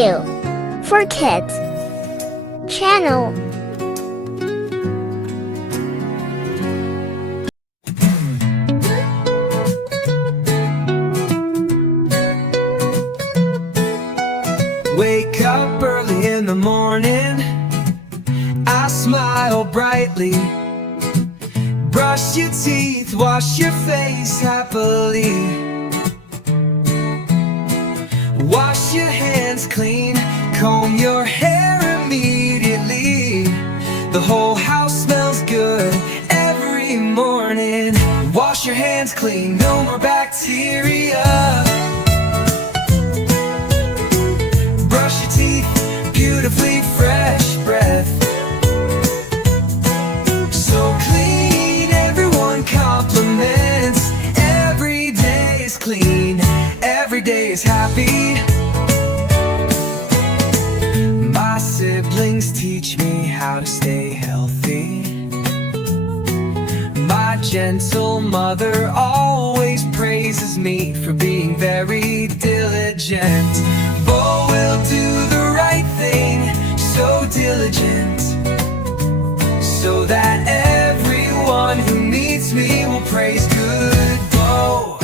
Miu for Kids channel. Wake up early in the morning, I smile brightly. Brush your teeth, wash your face happily. Wash your hands clean, comb your hair immediately. The whole house smells good every morning. Wash your hands clean, no more bacteria. Brush your teeth, beautifully fresh breath. So clean, everyone compliments. Every day is clean, every day is happy. My siblings teach me how to stay healthy. My gentle mother always praises me for being very diligent. Bo will do the right thing, so diligent, so that everyone who meets me will praise good Bo.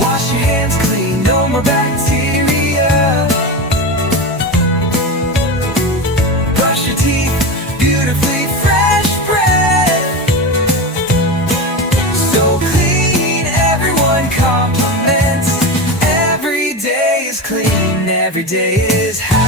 Wash your hands clean, no more bacteria. Brush your teeth, beautifully fresh breath. So clean, everyone compliments. Every day is clean, every day is happy.